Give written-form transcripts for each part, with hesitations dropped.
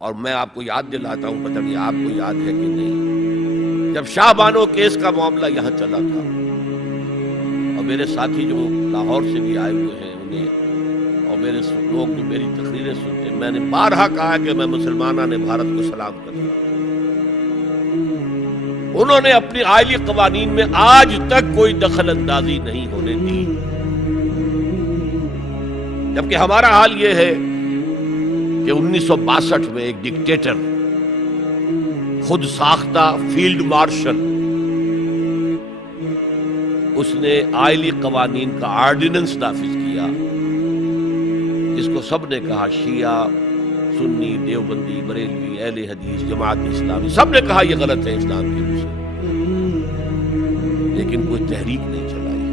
اور میں آپ کو یاد دلاتا ہوں، پتہ نہیں آپ کو یاد ہے کہ نہیں، جب شاہ بانو کیس کا معاملہ یہاں چلا تھا، اور میرے ساتھی جو لاہور سے بھی آئے ہوئے ہیں انہیں، اور میرے لوگ جو میری تقریریں سنتے ہیں، میں نے بارہا کہا کہ میں مسلمانوں نے بھارت کو سلام کرتا ہوں۔ انہوں نے اپنی آئلی قوانین میں آج تک کوئی دخل اندازی نہیں ہونے دی، جبکہ ہمارا حال یہ ہے کہ 1962 میں ایک ڈکٹیٹر، خود ساختہ فیلڈ مارشل، اس نے آئلی قوانین کا آرڈیننس نافذ کیا، جس کو سب نے کہا، شیعہ، سنی، دیوبندی، بریلوی، اہل حدیث، جماعت اسلامی، سب نے کہا یہ غلط ہے اسلام کی روح سے، لیکن کوئی تحریک نہیں چلائی۔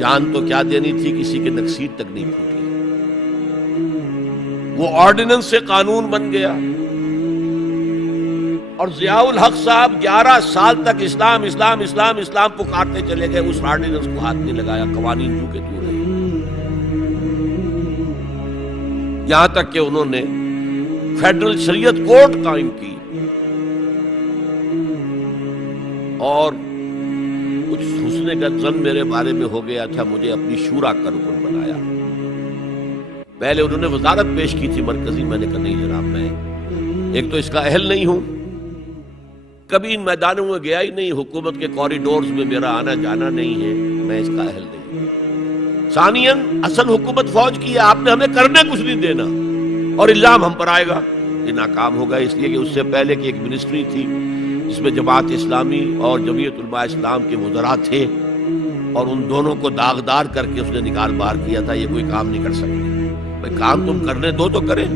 جان تو کیا دینی تھی، کسی کے نکسیر تک نہیں پھوٹی۔ وہ آرڈیننس سے قانون بن گیا، اور ضیاء الحق صاحب 11 سال تک اسلام اسلام اسلام اسلام پکارتے چلے گئے، اس آرڈیننس کو ہاتھ نہیں لگایا، قوانین جو کہ تو رہے، یہاں تک کہ انہوں نے فیڈرل شریعت کورٹ قائم کی، اور کچھ حسن کا ظن میرے بارے میں ہو گیا تھا، مجھے اپنی شورا کا رکن بنایا۔ پہلے انہوں نے وزارت پیش کی تھی مرکزی، میں نے کہا نہیں جناب، میں ایک تو اس کا اہل نہیں ہوں، کبھی ان میدانوں میں گیا ہی نہیں، حکومت کے کوریڈورز میں میرا آنا جانا نہیں ہے، میں اس کا اہل نہیں ہوں۔ ثانیاً اصل حکومت فوج کی ہے، آپ نے ہمیں کرنے کچھ نہیں دینا، اور الزام ہم پر آئے گا، یہ ناکام ہوگا، اس لیے کہ اس سے پہلے کی ایک منسٹری تھی جس میں جماعت اسلامی اور جمعیت علماء اسلام کے وزراء تھے، اور ان دونوں کو داغدار کر کے اس نے نکال باہر کیا تھا، یہ کوئی کام نہیں کر سکتے۔ بھائی کام تم کرنے دو تو کریں،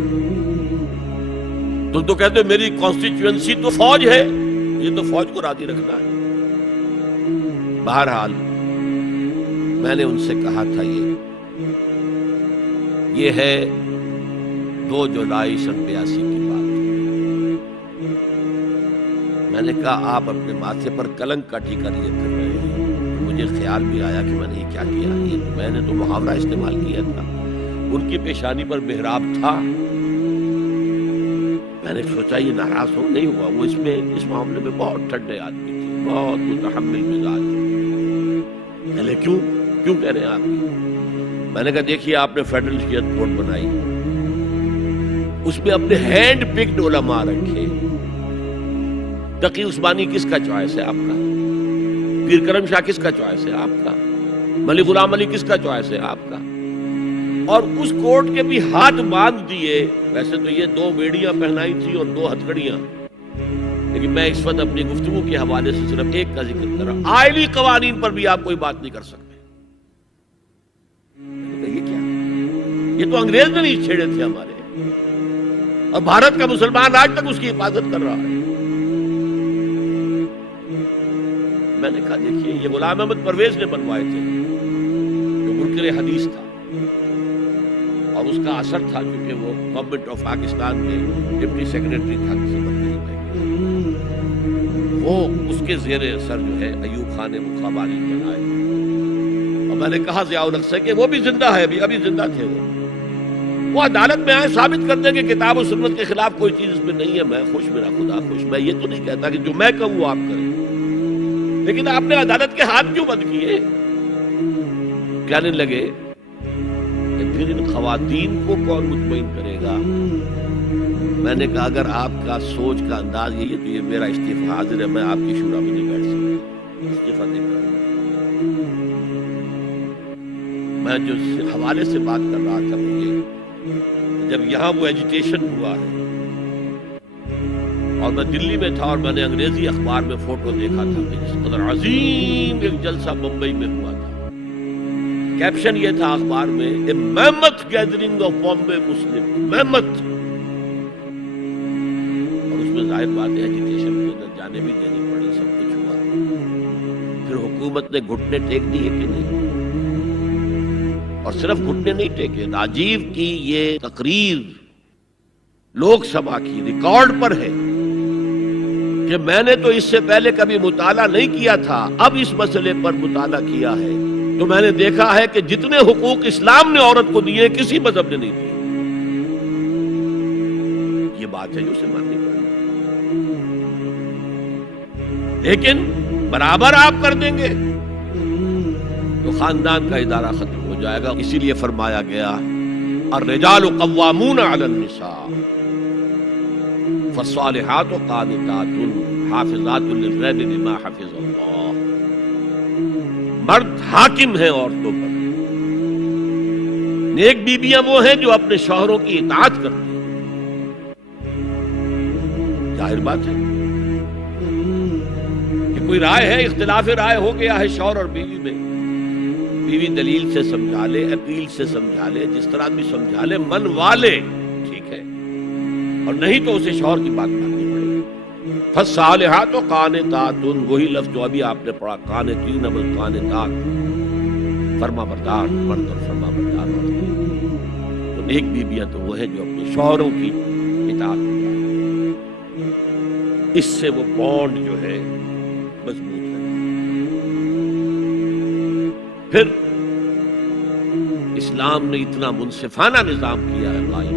تم تو کہتے میری کانسٹیچوئنسی تو فوج ہے، یہ تو فوج کو راضی رکھنا ہے۔ بہرحال میں نے ان سے کہا تھا یہ ہے 2 جولائی سن 82 کی بات۔ میں نے کہا آپ اپنے ماتھے پر کلنک کا ٹیکا لیے کر رہے ہیں۔ مجھے خیال بھی آیا کہ میں نے یہ کیا کیا، میں نے تو محاورہ استعمال کیا تھا، ان کی پیشانی پر محراب تھا، میں نے سوچا یہ ناراض ہو نہیں ہوا، وہ اس معاملے میں بہت ٹھنڈے آدمی تھے، بہت متحمل مزاج۔ پہلے کیوں کہہ رہے ہیں آپ؟ میں نے کہا دیکھیے آپ نے فیڈرل شریعت کورٹ بنائی، اس میں اپنے ہینڈ پکڈ علماء رکھے، تقی عثمانی کس کا چوائس ہے آپ کا، پیر کرم شاہ کس کا چوائس ہے آپ کا، ملک غلام علی کس کا چوائس ہے آپ کا، اور اس کورٹ کے بھی ہاتھ باندھ دیے۔ ویسے تو یہ 2 بیڑیاں پہنائی تھی اور 2 ہتھکڑیاں، لیکن میں اس وقت اپنی گفتگو کے حوالے سے صرف ایک کا ذکر کر رہا، آئلی قوانین پر بھی آپ کوئی بات نہیں کر سکتے۔ یہ کیا؟ یہ تو انگریز نے نہیں چھیڑے تھے ہمارے، اور بھارت کا مسلمان آج تک اس کی حفاظت کر رہا ہے۔ میں نے کہا دیکھیے یہ غلام احمد پرویز نے بنوائے تھے، جو منکر حدیث تھا، اور اس کا اثر تھا کیونکہ وہ گورنمنٹ آف پاکستان میں ڈپٹی سیکریٹری تھا کسی مرکزی بینک، وہ اس کے زیر اثر جو ہے ایوب خان نے وہ قوانین بنائے، اور میں نے کہا ضیاء الحق سے کہ وہ بھی زندہ ہے، ابھی زندہ تھے وہ عدالت میں آئے، ثابت کر دیں کہ کتاب و سنت کے خلاف کوئی چیز اس میں نہیں ہے، میں خوش، میرا خدا خوش۔ میں یہ تو نہیں کہتا کہ جو میں کہوں وہ آپ کریں، لیکن آپ نے عدالت کے ہاتھ کیوں بند کیے؟ کہنے لگے کہ پھر ان خواتین کو کون مطمئن کرے گا؟ میں نے کہا اگر آپ کا سوچ کا انداز یہی ہے تو یہ میرا استعفیٰ حاضر ہے، میں آپ کی شورا میں نہیں بیٹھ سکتا، استعفیٰ دے کر۔ میں جو حوالے سے بات کر رہا تھا وہ یہ، جب یہاں وہ ایجیٹیشن ہوا ہے اور میں دلی میں تھا، اور میں نے انگریزی اخبار میں فوٹو دیکھا تھا کہ جس قدر عظیم ایک جلسہ ممبئی میں ہوا تھا، کیپشن یہ تھا اخبار میں، اے میمتھ گیدرنگ آف بامبے مسلم، میمتھ، اور اس میں ظاہر بات ہے ایجیٹیشن کے اندر جانے بھی دینی پڑی، سب کچھ ہوا۔ پھر حکومت نے گھٹنے ٹیک دیے کہ نہیں؟ اور صرف گھٹنے نہیں ٹیکے، راجیو کی یہ تقریر لوک سبھا کی ریکارڈ پر ہے کہ میں نے تو اس سے پہلے کبھی مطالعہ نہیں کیا تھا، اب اس مسئلے پر مطالعہ کیا ہے تو میں نے دیکھا ہے کہ جتنے حقوق اسلام نے عورت کو دیے کسی مذہب نے نہیں دیے۔ بات ہے جو اسے ماننی پڑے گی، لیکن برابر آپ کر دیں گے تو خاندان کا ادارہ ختم ہو جائے گا. اسی لیے فرمایا گیا الرجال قوامون علی النساء فالصالحات قانتات حافظات للغیب بما حفظ اللہ. مرد حاکم ہیں عورتوں پر، نیک بیویاں وہ ہیں جو اپنے شوہروں کی اطاعت کرتی ہیں. ظاہر بات ہے کہ کوئی رائے ہے، اختلاف رائے ہو گیا ہے شوہر اور بیوی میں، بیوی دلیل سے سمجھا لے، اپیل سے سمجھا لے، جس طرح بھی سمجھا لے، من والے ٹھیک ہے، اور نہیں تو اسے شوہر کی بات ماننی پڑے گی. فالصالحات قانتات، وہی لفظ جو ابھی آپ نے پڑھا، قانتین والقانتات، فرما بردار مرد اور فرما بردار عورت. تو نیک بیویاں تو وہ ہیں جو اپنے شوہروں کی اطاعت کریں. اس سے وہ بانڈ جو ہے مضبوط ہے. پھر اسلام نے اتنا منصفانہ نظام کیا ہے قائم.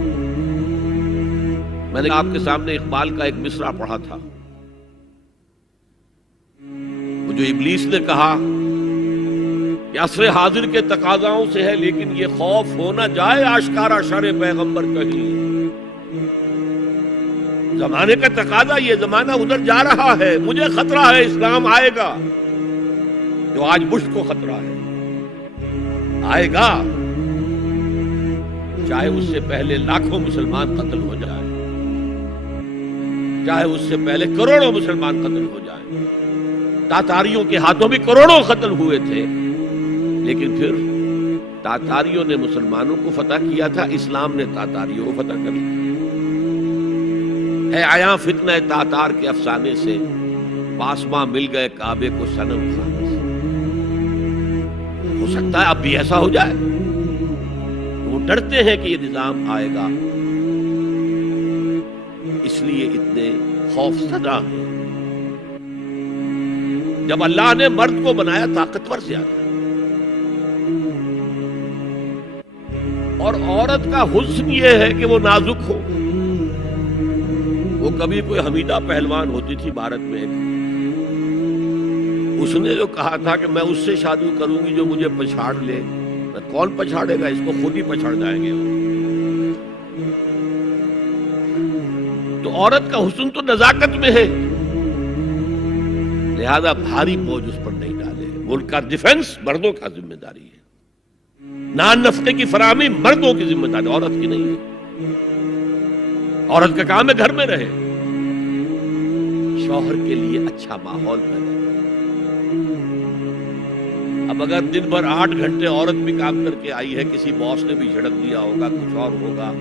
میں نے آپ کے سامنے اقبال کا ایک مصرع پڑھا تھا، وہ جو ابلیس نے کہا کہ عصر حاضر کے تقاضاؤں سے ہے لیکن یہ خوف ہو نہ جائے آشکارا شر پیغمبر کہیں. زمانے کا تقاضا، یہ زمانہ ادھر جا رہا ہے، مجھے خطرہ ہے اسلام آئے گا جو آج بش کو خطرہ ہے. آئے گا چاہے اس سے پہلے لاکھوں مسلمان قتل ہو جائیں، چاہے اس سے پہلے کروڑوں مسلمان قتل ہو جائیں. تاتاریوں کے ہاتھوں بھی کروڑوں قتل ہوئے تھے، لیکن پھر تاتاریوں نے مسلمانوں کو فتح کیا تھا، اسلام نے تاتاریوں کو فتح کر لیا. ہے آیا فتنہ تاتار کے افسانے سے، پاسماں مل گئے کعبے کو صنم خانے سے. ہو سکتا ہے اب بھی ایسا ہو جائے. وہ ڈرتے ہیں کہ یہ نظام آئے گا، اس لیے اتنے خوف زدہ ہیں. جب اللہ نے مرد کو بنایا طاقتور زیادہ، اور عورت کا حسن یہ ہے کہ وہ نازک ہو. وہ کبھی کوئی حمیدہ پہلوان ہوتی تھی بھارت میں، اس نے جو کہا تھا کہ میں اس سے شادی کروں گی جو مجھے پچھاڑ لے. کون پچھاڑے گا؟ اس کو خود ہی پچھاڑ جائیں گے. تو عورت کا حسن تو نزاکت میں ہے، لہذا بھاری بوجھ اس پر نہیں ڈالے. ملک کا ڈیفنس مردوں کا ذمہ داری ہے، نان نفقے کی فراہمی مردوں کی ذمہ داری، عورت کی نہیں ہے. عورت کا کام ہے گھر میں رہے، شوہر کے لیے اچھا ماحول پیدا کرے. اب اگر دن بھر 8 گھنٹے عورت بھی کام کر کے آئی ہے، کسی باس نے بھی جھڑک دیا ہوگا، کچھ اور ہوگا،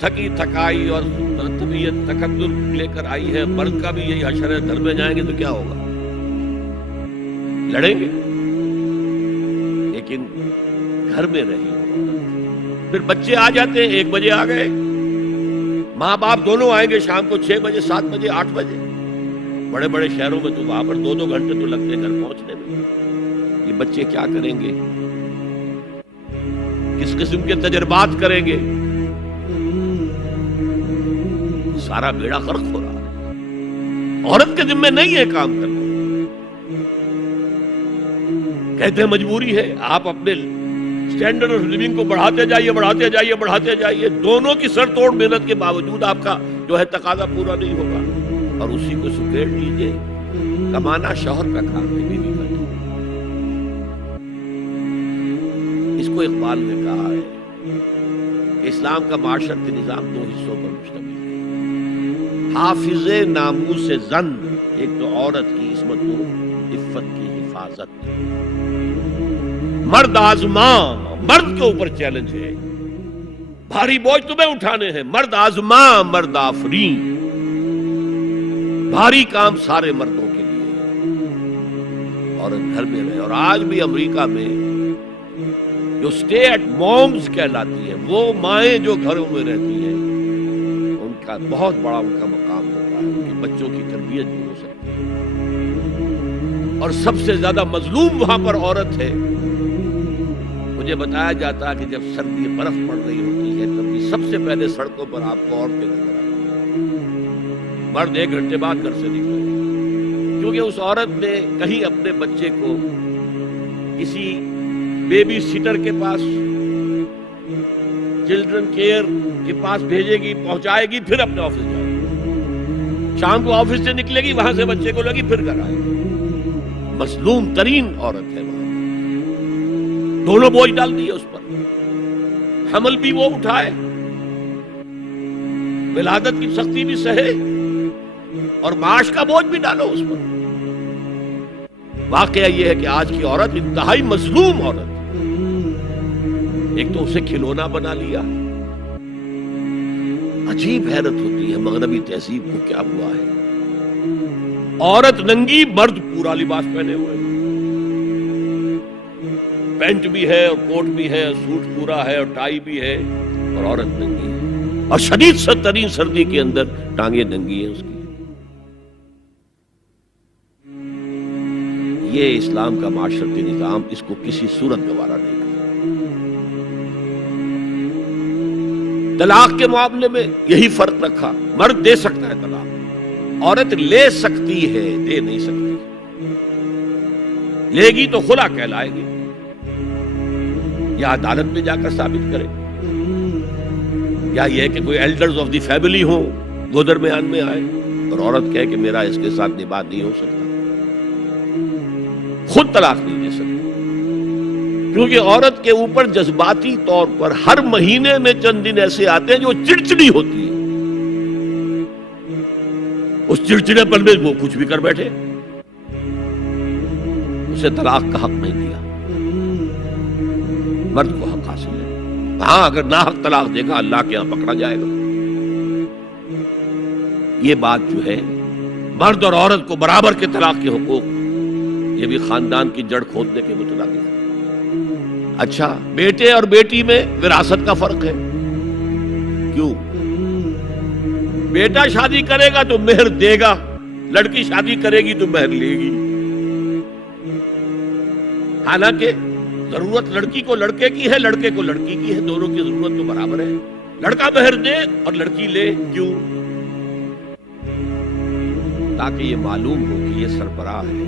تھکی تھکائی اور طبیعت تکدر لے کر آئی ہے، مرد کا بھی یہی حشر ہے، گھر میں جائیں گے تو کیا ہوگا؟ لڑیں گے. لیکن گھر میں رہی، پھر بچے آ جاتے ہیں، 1 بجے آ گئے، ماں باپ دونوں آئیں گے شام کو 6 بجے 7 بجے 8 بجے. بڑے بڑے شہروں میں تو وہاں پر 2-2 گھنٹے تو لگتے ہیں گھر پہنچنے میں. یہ بچے کیا کریں گے؟ کس قسم کے تجربات کریں گے؟ سارا بیڑا غرق ہو رہا ہے. عورت کے ذمہ نہیں ہے کام کرنا، کہتے ہیں مجبوری ہے. آپ اپنے سٹینڈرڈ آف لیونگ کو بڑھاتے جائیے بڑھاتے جائیے بڑھاتے جائیے، دونوں کی سر توڑ محنت کے باوجود آپ کا جو ہے تقاضا پورا نہیں ہوگا، اور اسی کو سکیڑ لیجیے. کمانا شوہر کا کام ہے، بیوی کا نہیں. اس کو اقبال نے کہا ہے کہ اسلام کا معاشرتی نظام 2 حصوں پر مشتمل ہے. حافظ ناموس زن، ایک تو عورت کی عصمت و عفت کی حفاظت. مرد آزما، مرد کے اوپر چیلنج ہے، بھاری بوجھ تمہیں اٹھانے ہیں. مرد آزما مرد آفرین، بھاری کام سارے مردوں کے لیے. عورت گھر میں رہے. اور آج بھی امریکہ میں جو اسٹے ایٹ مومز کہلاتی ہیں، وہ مائیں جو گھروں میں رہتی ہیں، ان کا بہت بڑا ان کا مقام ہوتا ہے. ان کے بچوں کی تربیت بھی ہو سکتی ہے. اور سب سے زیادہ مظلوم وہاں پر عورت ہے. مجھے بتایا جاتا ہے کہ جب سردی برف پڑ رہی ہوتی ہے تب بھی سب سے پہلے سڑکوں پر آپ کو عورتیں نظر آتی ہیں. مرد 1 گھنٹے بعد گھر سے نکلے، کیونکہ اس عورت نے کہیں اپنے بچے کو کسی بیبی سیٹر کے پاس، چلڈرن کیئر کے پاس بھیجے گی، پہنچائے گی، پھر اپنے آفس جائے گی، شام کو آفس سے نکلے گی، وہاں سے بچے کو لگی، پھر گھر آئے گی۔ مظلوم ترین عورت ہے وہاں، دونوں بوجھ ڈال دیے اس پر، حمل بھی وہ اٹھائے، ولادت کی سختی بھی سہے، اور معاش کا بوجھ بھی ڈالو اس پر۔ واقعہ یہ ہے کہ آج کی عورت انتہائی مظلوم عورت، ایک تو اسے کھلونا بنا لیا۔ عجیب حیرت ہوتی ہے مغربی تہذیب کو کیا ہوا ہے، عورت ننگی، مرد پورا لباس پہنے ہوئے، پینٹ بھی ہے اور کوٹ بھی ہے، سوٹ پورا ہے اور ٹائی بھی ہے، اور عورت ننگی ہے، اور شدید ترین سردی کے اندر ٹانگیں ننگی ہیں اس کی۔ یہ اسلام کا معاشرتی نظام اس کو کسی صورت گوارا نہیں کرتا۔ طلاق کے معاملے میں یہی فرق رکھا، مرد دے سکتا ہے طلاق، عورت لے سکتی ہے، دے نہیں سکتی۔ لے گی تو خلا کہلائے گی، یا عدالت میں جا کر ثابت کرے، یا یہ کہ کوئی ایلڈرز آف دی فیملی ہو وہ درمیان میں آئے اور عورت کہے کہ میرا اس کے ساتھ نباہ نہیں ہو سکتا، خود طلاق نہیں دے سکتی، کیونکہ عورت کے اوپر جذباتی طور پر ہر مہینے میں چند دن ایسے آتے ہیں جو چڑچڑی ہوتی ہے، اس چڑچڑے پن میں وہ کچھ بھی کر بیٹھے، اسے طلاق کا حق نہیں دیا، مرد کو حق حاصل ہے۔ ہاں اگر ناحق طلاق دے گا اللہ کے یہاں پکڑا جائے گا۔ یہ بات جو ہے مرد اور عورت کو برابر کے طلاق کے حقوق، یہ بھی خاندان کی جڑ کھودنے کے متعلق ہے۔ اچھا، بیٹے اور بیٹی میں وراثت کا فرق ہے، کیوں؟ بیٹا شادی کرے گا تو مہر دے گا، لڑکی شادی کرے گی تو مہر لے گی، حالانکہ ضرورت لڑکی کو لڑکے کی ہے، لڑکے کو لڑکی کی ہے، دونوں کی ضرورت تو برابر ہے۔ لڑکا مہر دے اور لڑکی لے، کیوں؟ تاکہ یہ معلوم ہو کہ یہ سربراہ ہے،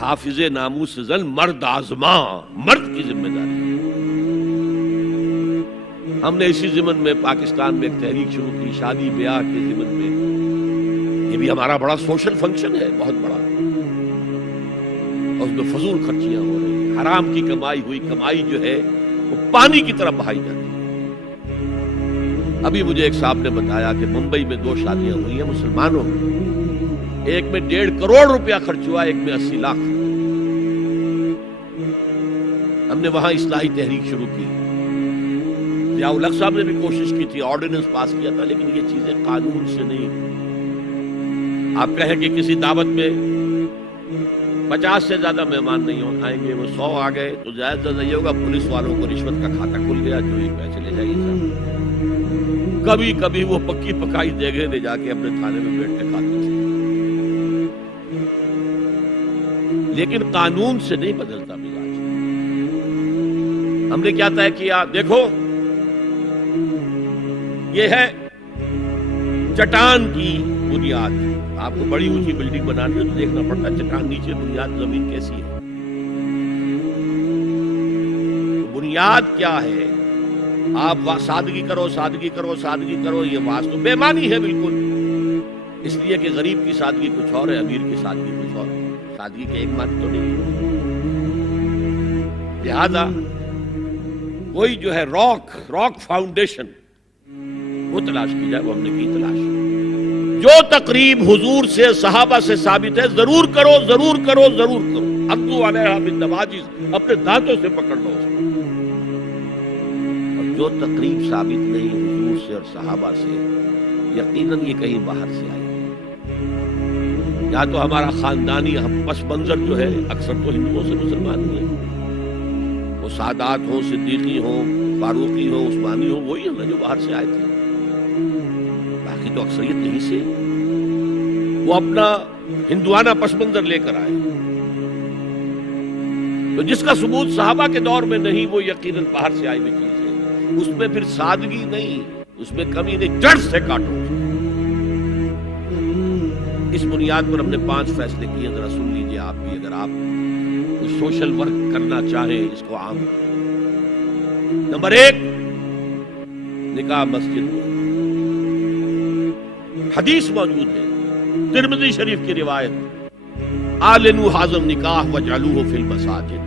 حافظ ناموس زن، مرد آزما، مرد کی ذمہ داری ہے۔ ہم نے اسی ضمن میں پاکستان میں ایک تحریک شروع کی، شادی بیاہ کے ضمن میں، یہ بھی ہمارا بڑا سوشل فنکشن ہے، بہت بڑا، اور اس میں فضول خرچیاں ہو رہی ہیں، حرام کی کمائی ہوئی کمائی جو ہے وہ پانی کی طرح بہائی جاتی ہے۔ ابھی مجھے ایک صاحب نے بتایا کہ ممبئی میں 2 شادیاں ہوئی ہیں مسلمانوں میں، ایک میں 1.5 کروڑ روپیہ خرچ ہوا، ایک میں 80 لاکھ۔ ہم نے وہاں اصلاحی تحریک شروع کی، ضیاء الحق صاحب نے بھی کوشش کی تھی، آرڈیننس پاس کیا تھا، لیکن یہ چیزیں قانون سے نہیں۔ آپ کہیں کہ کسی دعوت میں 50 سے زیادہ مہمان نہیں آئیں گے، وہ 100 آ گئے تو زیادہ زیادہ یہ ہوگا پولیس والوں کو رشوت کا کھاتا کھل گیا، جو ہی پیسے لے جائیے صاحب۔ کبھی کبھی وہ پکی پکائی جگہ لے جا کے اپنے تھانے میں بیٹھ کے کھاتے تھے، لیکن قانون سے نہیں بدلتا مزاج۔ ہم نے کیا طے کیا؟ دیکھو یہ ہے چٹان کی بنیاد، آپ کو بڑی اونچی بلڈنگ بنانی ہے تو دیکھنا پڑتا ہے چٹان نیچے بنیاد زمین کیسی ہے۔ تو بنیاد کیا ہے؟ آپ سادگی کرو، سادگی کرو، سادگی کرو، یہ واسطہ بے معنی ہے بالکل، اس لیے کہ غریب کی سادگی کچھ اور ہے، امیر کی سادگی کچھ اور ہے، سادگی کے ایک معنی تو نہیں ہے۔ لہذا کوئی جو ہے راک فاؤنڈیشن وہ تلاش کی جائے، وہ ہم نے کی تلاش۔ جو تقریب حضور سے صحابہ سے ثابت ہے ضرور کرو، ضرور کرو، ضرور کرو، عضو علیہا بالنواجذ، اپنے دانتوں سے پکڑ لو اس کو۔ اور جو تقریب ثابت نہیں حضور سے اور صحابہ سے، یقیناً یہ کہیں باہر سے آئی ہے، یا تو ہمارا خاندانی پس منظر جو ہے اکثر تو ہندوؤں سے مسلمان ہوئے، وہ سادات ہوں، صدیقی ہوں، فاروقی ہوں، عثمانی ہوں، وہی ہم جو باہر سے آئے تھے، باقی تو اکثریت نہیں سے وہ اپنا ہندوانہ پس منظر لے کر آئے، تو جس کا ثبوت صحابہ کے دور میں نہیں وہ یقیناً باہر سے آئی ہوئی چیز ہے، اس میں پھر سادگی نہیں، اس میں کمی نہیں، جڑ سے کاٹو۔ اس بنیاد پر ہم نے 5 فیصلے کیے، ذرا سن لیجئے آپ بھی، اگر آپ کوئی سوشل ورک کرنا چاہیں اس کو عام۔ نمبر 1، نکاح مسجد میں۔ حدیث موجود ہے، ترمذی شریف کی روایت، اعلنوا ھذا النکاح وجعلوہ فی المساجد،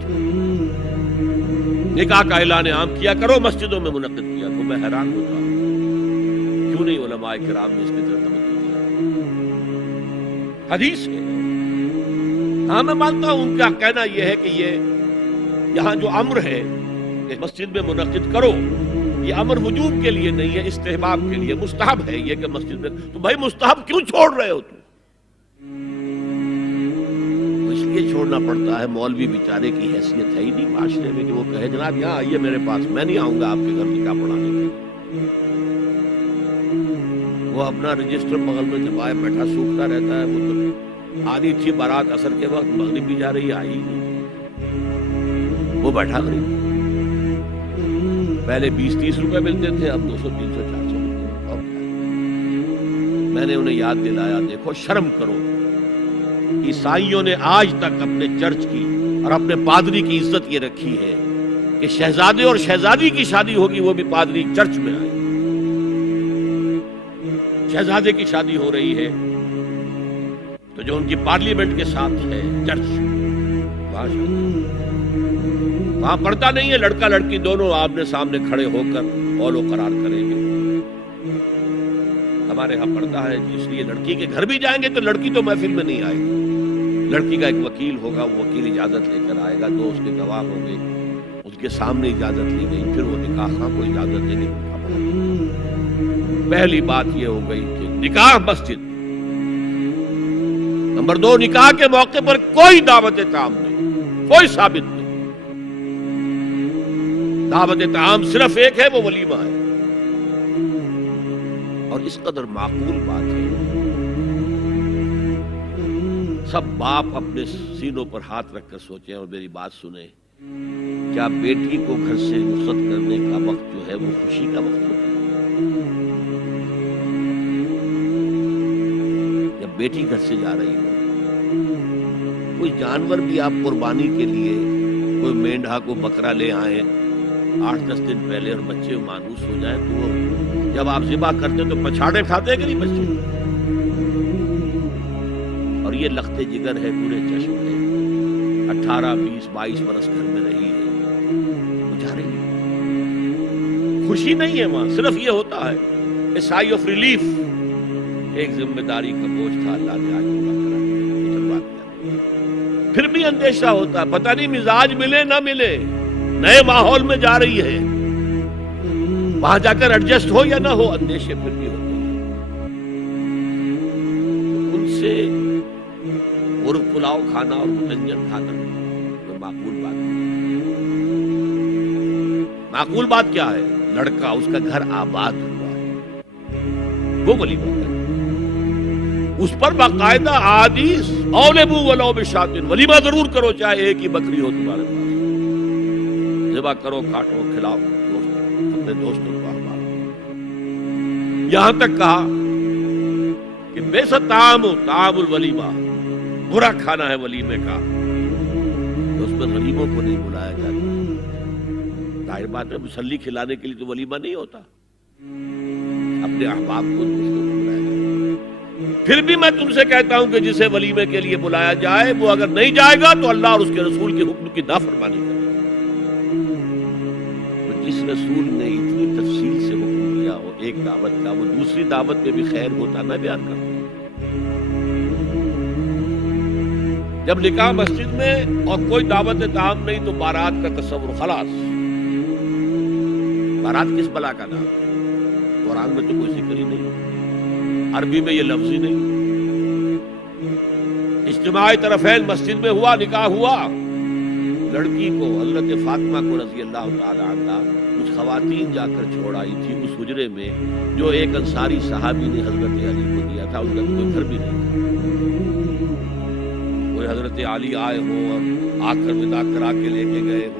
نکاح کا اعلان عام کیا کرو، مسجدوں میں منعقد کیا کرو۔ میں حیران ہوتا ہوں کیوں نہیں علماء کرام نے اس کی طرف توجہ دیا۔ حدیث ہے، ہاں میں مانتا ہوں ان کا کہنا یہ ہے کہ یہ یہاں جو امر ہے کہ مسجد میں منعقد کرو، یہ امر وجوب کے لیے نہیں ہے، استحباب کے لیے، مستحب ہے یہ کہ مسجد میں۔ تو بھائی مستحب کیوں چھوڑ رہے ہو تم؟ اس لیے چھوڑنا پڑتا ہے، مولوی بیچارے کی حیثیت ہے ہی نہیں معاشرے میں کہ وہ کہے جناب یہاں آئیے میرے پاس، میں نہیں آؤں گا آپ کے گھر نکاح پڑھانے کے لیے۔ وہ اپنا رجسٹر بغل میں دبائے بیٹھا سوکھتا رہتا ہے۔ وہ تو آنی تھی بارات عصر کے وقت، مغرب بھی جا رہی ہے، آئی نہیں، وہ بیٹھا غریب۔ پہلے 20-30 روپے ملتے تھے، اب 200 300 400 ملتے ہیں، اور میں نے انہیں یاد دلایا دیکھو شرم کرو، عیسائیوں نے آج تک اپنے چرچ کی اور اپنے پادری کی عزت یہ رکھی ہے کہ شہزادے اور شہزادی کی شادی ہوگی وہ بھی پادری چرچ میں آئے۔ شہزادے کی شادی ہو رہی ہے تو جو ان کی پارلیمنٹ کے ساتھ ہے چرچ، وہاں پردہ نہیں ہے، لڑکا لڑکی دونوں آمنے سامنے کھڑے ہو کر قول و قرار کریں گے۔ ہمارے ہاں پردہ ہے، اس لیے لڑکی کے گھر بھی جائیں گے تو لڑکی تو محفل میں نہیں آئے گی، لڑکی کا ایک وکیل ہوگا، وہ وکیل اجازت لے کر آئے گا، 2 اس کے گواہ ہوں گے، اس کے سامنے اجازت لی گئی، پھر وہ نکاح خواہ کو اجازت دے گی۔ پہلی بات یہ ہو گئی کہ نکاح مسجد۔ نمبر 2، نکاح کے موقع پر کوئی دعوت طعام نہیں، کوئی ثابت نہیں۔ دعوت طعام صرف ایک ہے، وہ ولیمہ ہے، اور اس قدر معقول بات ہے۔ سب باپ اپنے سینوں پر ہاتھ رکھ کر سوچیں اور میری بات سنیں، کیا بیٹی کو گھر سے رخصت کرنے کا وقت جو ہے وہ خوشی کا وقت ہوتا ہے؟ جب بیٹی گھر سے جا رہی ہو، کوئی جانور بھی آپ قربانی کے لیے، کوئی مینڈھا کو بکرا لے آئیں 8-10 دن پہلے اور بچے مانوس ہو جائیں تو وہ جب آپ ذبح کرتے تو پچھاڑے کھاتے کہ نہیں بچے؟ اور یہ لخت جگر ہے، پورے چشم ہے، 18 20 22 برس گھر میں رہی ہے، بجا رہی ہے، خوشی نہیں ہے وہاں، صرف یہ ہوتا ہے اے سائی آف ریلیف۔ ایک ذمہ داری کا بوجھ تھا، اللہ نے آج پورا کرا اتروا دیا۔ پھر بھی اندیشہ ہوتا ہے، پتہ نہیں مزاج ملے نہ ملے، نئے ماحول میں جا رہی ہے، وہاں جا کر ایڈجسٹ ہو یا نہ ہو، اندیشے پھر بھی ہوتے ہیں۔ ان سے عرف پلاؤ کھانا اور متنجن کھانا تو معقول بات نہیں۔ معقول بات کیا ہے؟ لڑکا، اس کا گھر آباد ہوا ہے، وہ ولیمہ ہے، اس پر باقاعدہ حدیث اولبو ولو بشاۃ، ولیمہ ضرور کرو چاہے ایک ہی بکری ہو تمہارے پاس، ذبح کرو، کاٹو، کھلاؤ اپنے دوستوں کو احباب۔ یہاں تک کہا کہ بے طعام الولیمہ، برا کھانا ہے ولیمے کا، تو اس میں غریبوں کو نہیں بلایا جاتا۔ ظاہر بات ہے مسلی کھلانے کے لیے تو ولیمہ نہیں ہوتا، اپنے احباب کو، دوستوں کو بلایا جاتا۔ پھر بھی میں تم سے کہتا ہوں کہ جسے ولیمے کے لیے بلایا جائے وہ اگر نہیں جائے گا تو اللہ اور اس کے رسول کے حکم کی نافرمانی کرے گا۔ تو جس رسول نے اتنی تفصیل سے حکم دیا ہو ایک دعوت کا، وہ دوسری دعوت میں بھی خیر ہوتا، میں بیان کرتا ہوں۔ جب نکاح مسجد میں اور کوئی دعوت طعام نہیں تو بارات کا تصور خلاص۔ بارات کس بلا کا نام ہے؟ قرآن میں تو کوئی ذکر ہی نہیں، عربی میں یہ لفظ ہی نہیں۔ اجتماع طرفین مسجد میں ہوا، نکاح ہوا، لڑکی کو حضرت فاطمہ کو رضی اللہ تعالی عنہ کچھ خواتین جا کر چھوڑ آئی تھی اس حجرے میں جو ایک انصاری صحابی نے حضرت علی کو دیا تھا، ان کا کوئی گھر بھی نہیں تھا۔ کوئی حضرت علی آئے ہوں اور آ کر ودا کرا کے لے کے گئے ہوں۔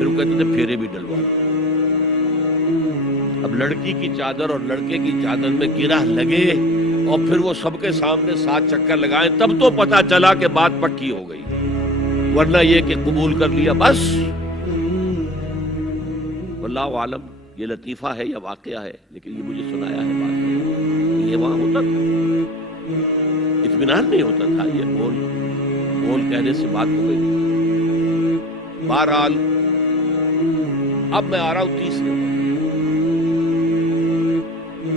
پھر وہ کہتے تھے پھیرے بھی ڈلوا لو۔ اب لڑکی کی چادر اور لڑکے کی چادر میں گرہ لگے اور پھر وہ سب کے سامنے 7 چکر لگائیں تب تو پتا چلا کہ بات پکی ہو گئی، ورنہ یہ کہ قبول کر لیا بس۔ واللہ عالم یہ لطیفہ ہے یا واقعہ ہے، لیکن یہ مجھے سنایا ہے بات یہ وہاں ہوتا تھا، اطمینان نہیں ہوتا تھا، یہ بول کہنے سے بات ہو گئی۔ بہرحال اب میں آ رہا ہوں تیسرے پر،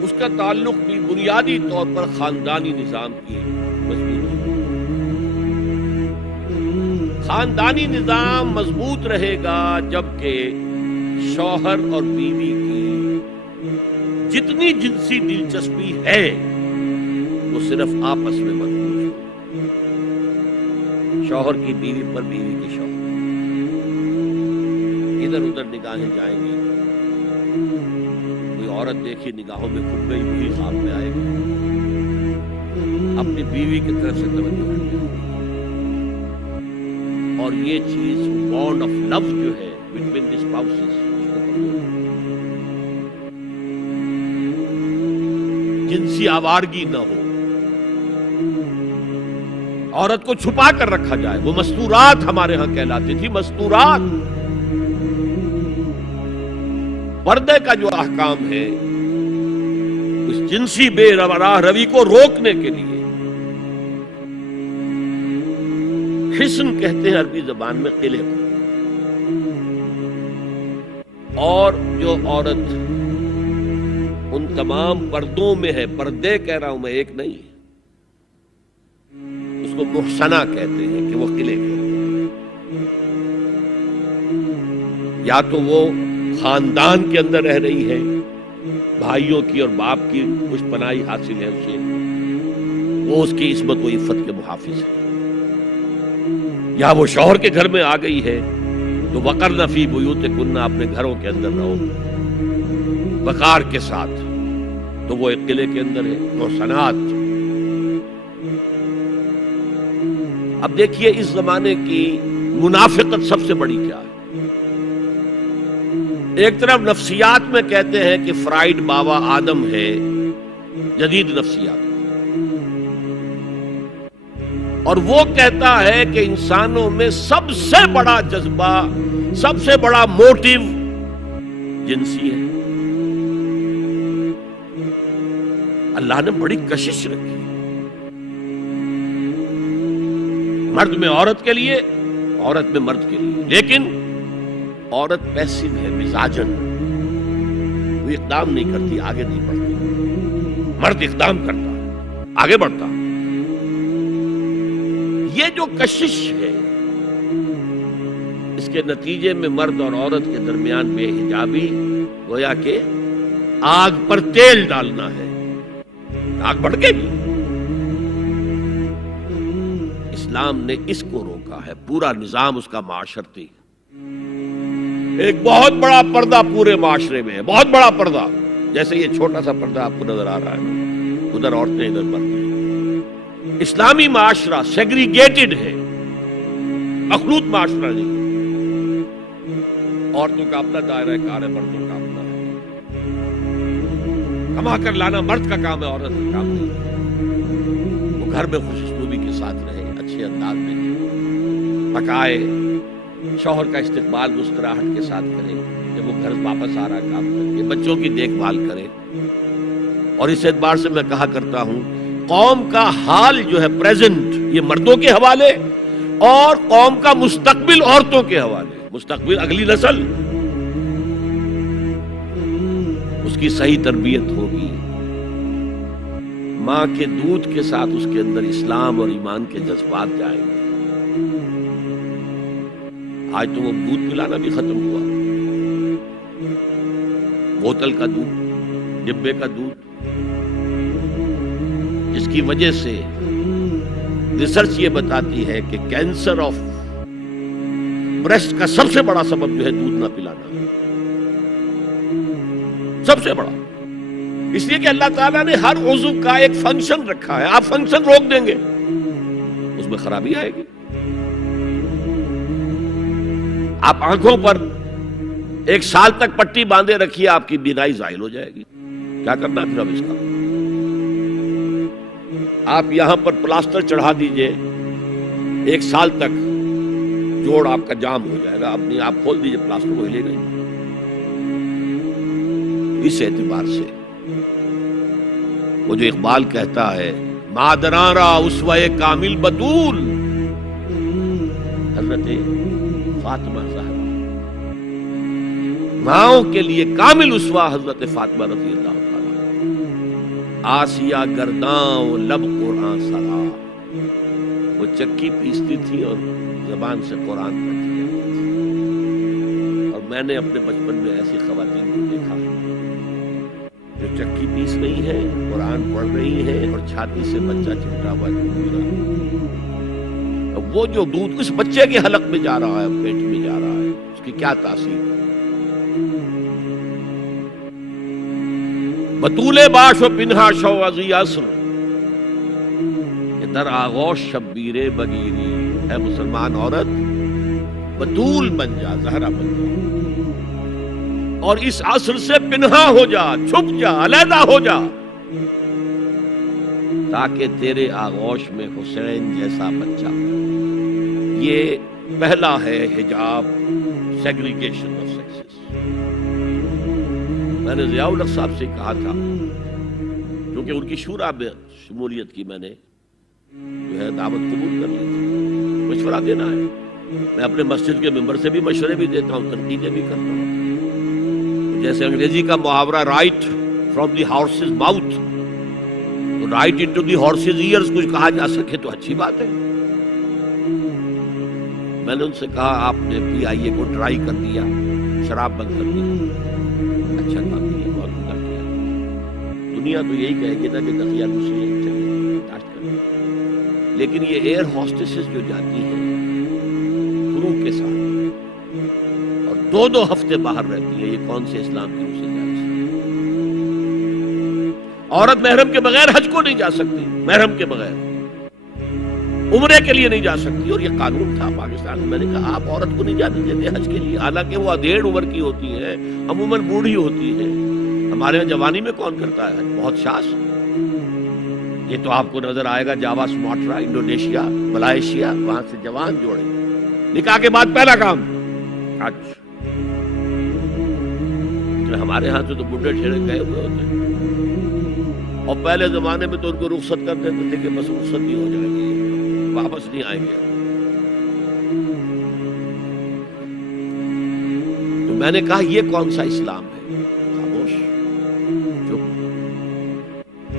اس کا تعلق بھی بنیادی طور پر خاندانی نظام کی مضبوط۔ خاندانی نظام مضبوط رہے گا جبکہ شوہر اور بیوی کی جتنی جنسی دلچسپی ہے وہ صرف آپس میں مرکوز ہو، شوہر کی بیوی پر، بیوی کی شوہر، ادھر ادھر نگاہیں جائیں گی، کوئی عورت دیکھی نگاہوں میں کھپ گئی وہی خواب میں آئے گی، اپنی بیوی کی طرف سے توجہ ہٹ جائے گی، اور یہ چیز بانڈ آف لو جو ہے بٹوین دی اسپاؤسز جنسی آوارگی نہ ہو، عورت کو چھپا کر رکھا جائے، وہ مستورات ہمارے ہاں کہلاتی تھی، مستورات۔ پردے کا جو احکام ہے اس جنسی بے راہ روی کو روکنے کے لیے حسن کہتے ہیں عربی زبان میں قلعے کو، اور جو عورت ان تمام پردوں میں ہے، پردے کہہ رہا ہوں میں ایک نہیں، اس کو محسنہ کہتے ہیں کہ وہ قلعے کے، یا تو وہ خاندان کے اندر رہ رہی ہے، بھائیوں کی اور باپ کی کچھ پناہی حاصل ہے اسے، وہ اس کی عصمت و عفت کے محافظ ہے، یا وہ شوہر کے گھر میں آ گئی ہے تو وقرن فی بیوتکن، اپنے گھروں کے اندر رہو وقار کے ساتھ، تو وہ ایک قلعے کے اندر ہے، محسنات۔ اب دیکھیے اس زمانے کی منافقت سب سے بڑی کیا ہے۔ ایک طرف نفسیات میں کہتے ہیں کہ فرائیڈ بابا آدم ہے، جدید نفسیات، اور وہ کہتا ہے کہ انسانوں میں سب سے بڑا جذبہ، سب سے بڑا موٹیو جنسی ہے۔ اللہ نے بڑی کشش رکھی، مرد میں عورت کے لیے، عورت میں مرد کے لیے، لیکن عورت پیسو ہے، مزاجن، وہ اقدام نہیں کرتی، آگے نہیں بڑھتی، مرد اقدام کرتا ہے، آگے بڑھتا ہے۔ یہ جو کشش ہے اس کے نتیجے میں مرد اور عورت کے درمیان بے حجابی گویا کہ آگ پر تیل ڈالنا ہے، آگ بڑھ گئی۔ اسلام نے اس کو روکا ہے، پورا نظام اس کا معاشرتی، ایک بہت بڑا پردہ پورے معاشرے میں ہے، بہت بڑا پردہ، جیسے یہ چھوٹا سا پردہ آپ کو نظر آ رہا ہے، ادھر عورتیں ادھر مرد۔ اسلامی معاشرہ سیگریگیٹڈ ہے، مخلوط معاشرہ نہیں، عورتوں کا اپنا دائرہ کار ہے، مردوں کا اپنا ہے، کما کر لانا مرد کا کام ہے، عورت کا کام نہیں۔ وہ گھر میں خوش اسلوبی کے ساتھ رہے، اچھے انداز میں پکائے، شوہر کا استقبال مسکراہٹ کے ساتھ کرے، جب وہ گھر واپس آ رہا کام کر کے بچوں کی دیکھ بھال کرے۔ اور اس اعتبار سے میں کہا کرتا ہوں قوم کا حال جو ہے پریزنٹ، یہ مردوں کے حوالے، اور قوم کا مستقبل عورتوں کے حوالے، مستقبل اگلی نسل، اس کی صحیح تربیت ہوگی، ماں کے دودھ کے ساتھ اس کے اندر اسلام اور ایمان کے جذبات جائیں گے۔ آج تو وہ دودھ پلانا بھی ختم ہوا، بوتل کا دودھ، ڈبے کا دودھ، جس کی وجہ سے ریسرچ یہ بتاتی ہے کہ کینسر آف بریسٹ کا سب سے بڑا سبب جو ہے دودھ نہ پلانا، سب سے بڑا، اس لیے کہ اللہ تعالیٰ نے ہر عضو کا ایک فنکشن رکھا ہے، آپ فنکشن روک دیں گے اس میں خرابی آئے گی۔ آپ آنکھوں پر 1 سال تک پٹی باندھے رکھیے، آپ کی بینائی زائل ہو جائے گی. کیا کرنا پھر اب اس کا؟ آپ یہاں پر پلاسٹر چڑھا دیجئے، 1 سال تک جوڑ آپ کا جام ہو جائے گا. اپنی آپ کھول دیجئے پلاسٹر، وہ ہلے گا. اس اعتبار سے وہ جو اقبال کہتا ہے مادران را اسوہ کامل بطول، حضرت فاطمہ زہرا ماؤں کے لیے کامل اسوہ حضرت فاطمہ رضی اللہ تعالی. آسیہ گرداں و لب قرآن سرا، وہ چکی پیستی تھی اور زبان سے قرآن پڑھتی تھی. اور میں نے اپنے بچپن میں ایسی خواتین کو دیکھا جو چکی پیس رہی ہے، قرآن پڑھ رہی ہے اور چھاتی سے بچہ چمٹا ہوا دودھ رہا. وہ جو دودھ اس بچے کے حلق میں جا رہا ہے، پیٹ میں جا رہا ہے، اس کی کیا تاثیر ہے. بطول باش و پنہا شو ازی عصر کہ در آغوش شبیر بگیری. اے مسلمان عورت، بطول بن جا، زہرا بن جا، اور اس عصر سے پنہا ہو جا، چھپ جا، علیحدہ ہو جا، تاکہ تیرے آغوش میں حسین جیسا بچہ. یہ پہلا ہے حجاب، سیگریگیشن آف سیکسز. میں نے ضیاء الحق صاحب سے کہا تھا، کیونکہ ان کی شورا میں شمولیت کی میں نے جو ہے دعوت قبول کر لی تھی. مشورہ دینا ہے. میں اپنے مسجد کے ممبر سے بھی مشورے بھی دیتا ہوں، تنقیدیں بھی کرتا ہوں. جیسے انگریزی کا محاورہ right from the horses mouth, تو right into the horses ears کچھ کہا جا سکے تو اچھی بات ہے. میں نے ان سے کہا آپ نے PIA کو ٹرائی کر دیا، شراب بند کر دی، اچھا کام کیا، بہت عمدہ کیا. دنیا تو یہی کہے گی نا کہ دقیانوسی چلیے برداشت کریں. لیکن یہ ایئر ہوسٹسز جو جاتی ہیں کرو کے ساتھ اور 2 ہفتے باہر رہتی ہے، یہ کون سے اسلام کی روح سے جائز ہے؟ عورت محرم کے بغیر حج کو نہیں جا سکتی، محرم کے بغیر عمرے کے لیے نہیں جا سکتی. اور یہ قانون تھا پاکستان میں. میں نے کہا آپ عورت کو نہیں جانے دیتے حج کے لیے، حالانکہ وہ ادھیڑ عمر کی ہوتی ہے، عموماً بوڑھی ہوتی ہے. ہمارے یہاں جوانی میں کون کرتا ہے؟ بہت شاس. یہ تو آپ کو نظر آئے گا جاوا، سماٹرا، انڈونیشیا، ملائیشیا، وہاں سے جوان جوڑے نکاح کے بعد پہلا کام حج. ہمارے ہاں سے تو بڈھے ٹھیرے گئے ہوئے ہوتے ہیں، اور پہلے زمانے میں تو ان کو رخصت کر دیتے تھے کہ بس رخصت ہی ہو جائے گی، واپس نہیں آئیں گے. تو میں نے کہا یہ کون سا اسلام ہے؟ خاموش، چپ.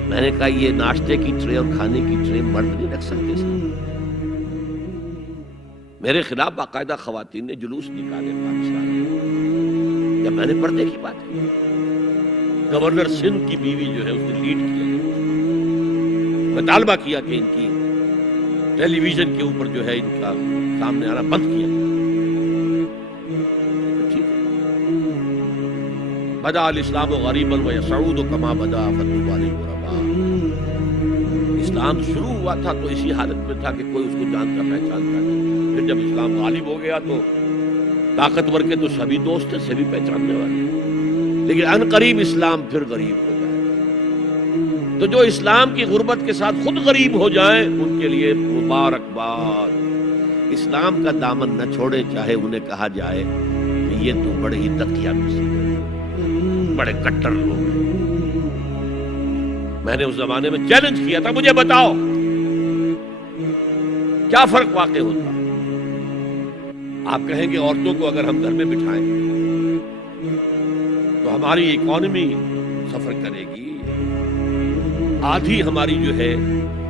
میں نے کہا یہ ناشتے کی ٹرے اور کھانے کی ٹرے مرد نہیں رکھ سکتے. میرے خلاف باقاعدہ خواتین نے جلوس نکالے پاکستان میں جب میں نے پردے کی بات کی. گورنر سندھ کی بیوی جو ہے اس نے لیڈ کیا، مطالبہ کیا کہ ان کی ٹیلی ویژن کے اوپر جو ہے ان کا سامنے آنا بند کیا. ٹھیک ہے، بدا الاسلام غریبا ویسعود کما بدا فطوبی للغرباء. اسلام شروع ہوا تھا تو اسی حالت میں تھا کہ کوئی اس کو جانتا پہچانتا نہیں. پھر جب اسلام غالب ہو گیا تو طاقتور کے تو سبھی دوست ہیں، سبھی پہچاننے والے. لیکن ان قریب اسلام پھر غریب ہو جائے. تو جو اسلام کی غربت کے ساتھ خود غریب ہو جائیں ان کے لیے مبارکباد. اسلام کا دامن نہ چھوڑے، چاہے انہیں کہا جائے کہ یہ تو بڑے ہی دقیانوسی ہیں، بڑے کٹر لوگ ہیں. میں نے اس زمانے میں چیلنج کیا تھا، مجھے بتاؤ کیا فرق واقع ہوتا. آپ کہیں گے عورتوں کو اگر ہم گھر میں بٹھائیں تو ہماری اکانومی سفر کرے گی، آدھی ہماری جو ہے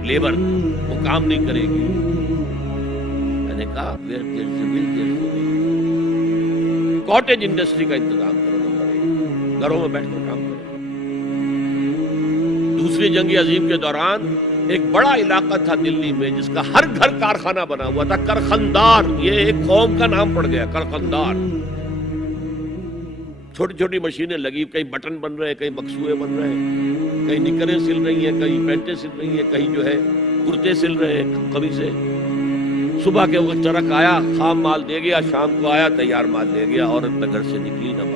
لیبر وہ کام نہیں کرے گی. میں نے کہا کاٹیج انڈسٹری کا انتظام کرو، نمبر 1 گھروں میں بیٹھ کر کام کرو. دوسری جنگ عظیم کے دوران ایک بڑا علاقہ تھا دلی میں جس کا ہر گھر کارخانہ بنا ہوا تھا، کرخندار. یہ ایک قوم کا نام پڑ گیا، کرخندار. چھوٹی چھوٹی مشینیں لگی، کہیں بٹن بن رہے ہیں، کہیں مقصوئے بن رہے ہیں، کہیں نکریں سل رہی ہیں، کہیں پینٹیں سل رہی ہیں، کہیں جو ہے کرتے سل رہے ہیں، قمیصیں. صبح کے وقت ٹرک آیا، خام مال دے گیا، شام کو آیا تیار مال لے گیا، عورت نہ گھر سے نکلی نہ